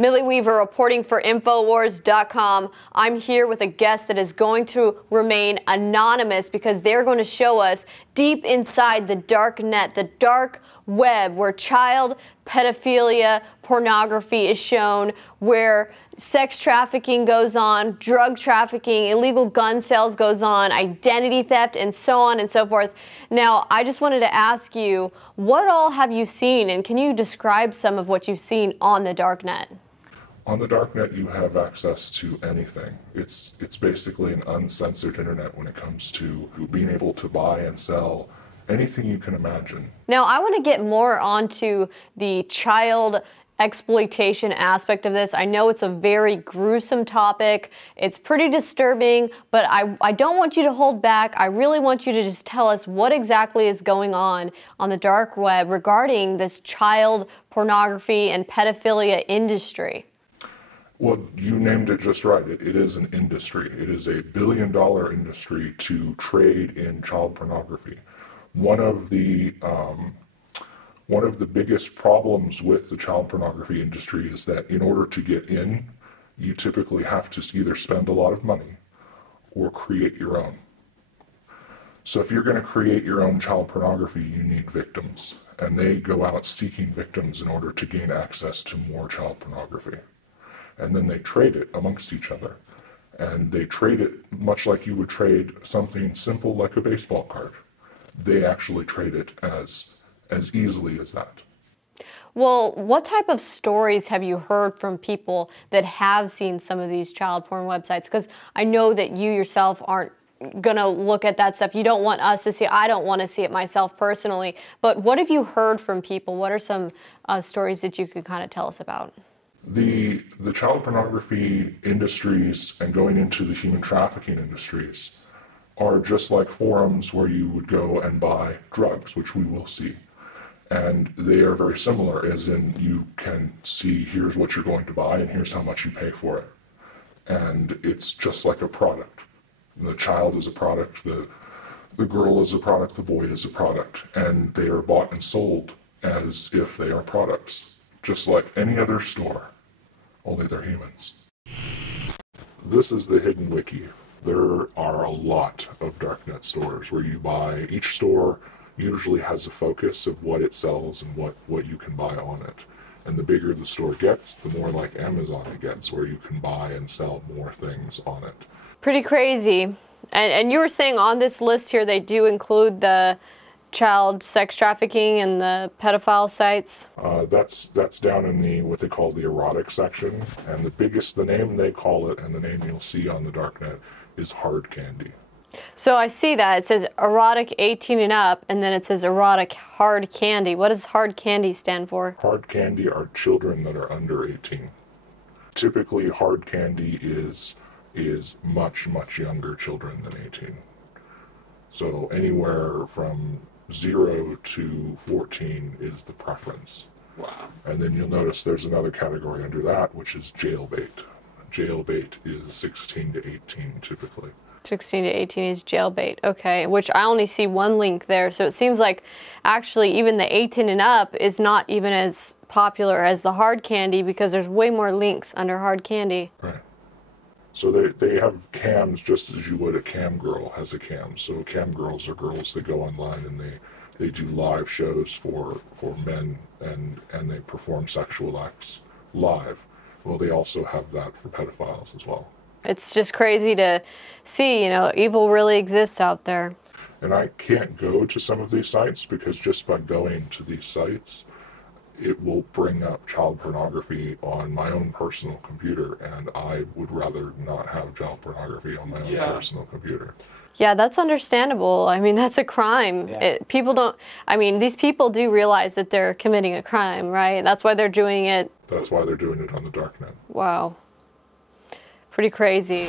Millie Weaver reporting for Infowars.com. I'm here with a guest that is going to remain anonymous because they're going to show us deep inside the Darknet, the dark web, where child pedophilia, pornography is shown, where sex trafficking goes on, drug trafficking, illegal gun sales goes on, identity theft, and so on and so forth. Now, I just wanted to ask you, what all have you seen, and can you describe some of what you've seen on the Darknet? On the Darknet, you have access to anything. It's basically an uncensored internet when it comes to being able to buy and sell anything you can imagine. Now, I want to get more onto the child exploitation aspect of this. I know it's a very gruesome topic. It's pretty disturbing, but I don't want you to hold back. I really want you to just tell us what exactly is going on the dark web regarding this child pornography and pedophilia industry. Well, you named it just right. It is an industry. It is a billion-dollar industry to trade in child pornography. One of the biggest problems with the child pornography industry is that in order to get in, you typically have to either spend a lot of money or create your own. So if you're going to create your own child pornography, you need victims, and they go out seeking victims in order to gain access to more child pornography. And then they trade it amongst each other. And they trade it much like you would trade something simple like a baseball card. They actually trade it as easily as that. Well, what type of stories have you heard from people that have seen some of these child porn websites? Because I know that you yourself aren't going to look at that stuff. You don't want us to see it. I don't want to see it myself personally. But what have you heard from people? What are some stories that you could kind of tell us about? The child pornography industries and going into the human trafficking industries are just like forums where you would go and buy drugs, which we will see. And they are very similar, as in you can see here's what you're going to buy and here's how much you pay for it. And it's just like a product. The child is a product, the girl is a product, the boy is a product, and they are bought and sold as if they are products, just like any other store, only they're humans. This is the hidden wiki. There are a lot of Darknet stores where you buy. Each store usually has a focus of what it sells and what you can buy on it. And the bigger the store gets, the more like Amazon it gets, where you can buy and sell more things on it. Pretty crazy. And you were saying on this list here they do include the child sex trafficking and the pedophile sites? That's down in the what they call the erotic section. And the name they call it and the name you'll see on the Darknet is hard candy. So I see that. It says erotic 18 and up, and then it says erotic hard candy. What does hard candy stand for? Hard candy are children that are under 18. Typically, hard candy is much, much younger children than 18. So anywhere from 0 to 14 is the preference. Wow. And then you'll notice there's another category under that, which is jailbait. Jailbait is 16 to 18 typically. 16 to 18 is jailbait, okay, which I only see one link there. So it seems like actually even the 18 and up is not even as popular as the hard candy because there's way more links under hard candy. Right. So they have cams just as you would a cam girl has a cam. So cam girls are girls that go online and they do live shows for men and they perform sexual acts live. Well, they also have that for pedophiles as well. It's just crazy to see, evil really exists out there. And I can't go to some of these sites because just by going to these sites, it will bring up child pornography on my own personal computer, and I would rather not have child pornography on my own personal computer. Yeah, that's understandable. I mean, that's a crime. Yeah. These people do realize that they're committing a crime, right? That's why they're doing it. That's why they're doing it on the Darknet. Wow. Pretty crazy.